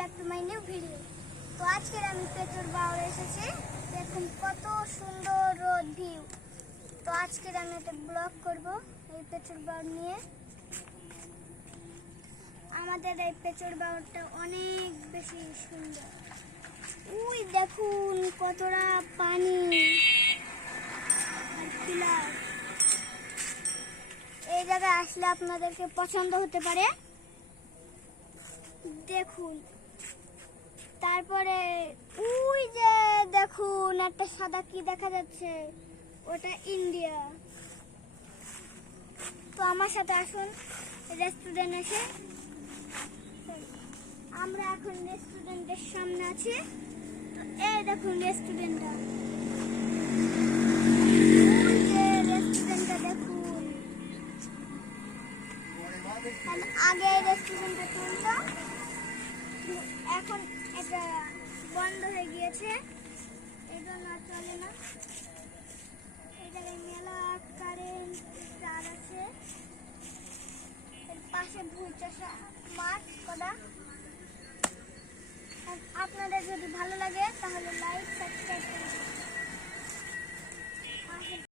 Back to my new video. তো আজকের আমি পেট্রোল বাউরে এসেছি। দেখুন কত সুন্দর রোড ভিউ। তো আজকের আমি একটা ব্লগ করব এই পেট্রোল বাউর নিয়ে। আমাদের এই পেট্রোল বাউরটা অনেক বেশি সুন্দর। ওই দেখুন কতটা পানি আর পিলার। এই জায়গায় আসলে আপনাদেরকে পছন্দ হতে পারে। দেখুন তারপরে ওই যে দেখুন একটা সাদা কি দেখা যাচ্ছে, ওটা ইন্ডিয়া। তো আমার সাথে আসুন রেস্টুরেন্ট এসে। আমরা এখন রেস্টুরেন্টের সামনে আছি। তো এই দেখুন রেস্টুরেন্টটা, ওই যে রেস্টুরেন্টটা দেখুন। আগে রেস্টুরেন্টটা চলতো, এখন এটা বন্ধ হয়ে গিয়েছে, এই জন্য আর চলে না। এই জায়গায় মেলা কারেন্ট তার আছে। এর পাশে ভুঁই চাষা মাঠ করা। আপনাদের যদি ভালো লাগে তাহলে লাইক সাবস্ক্রাইব করুন।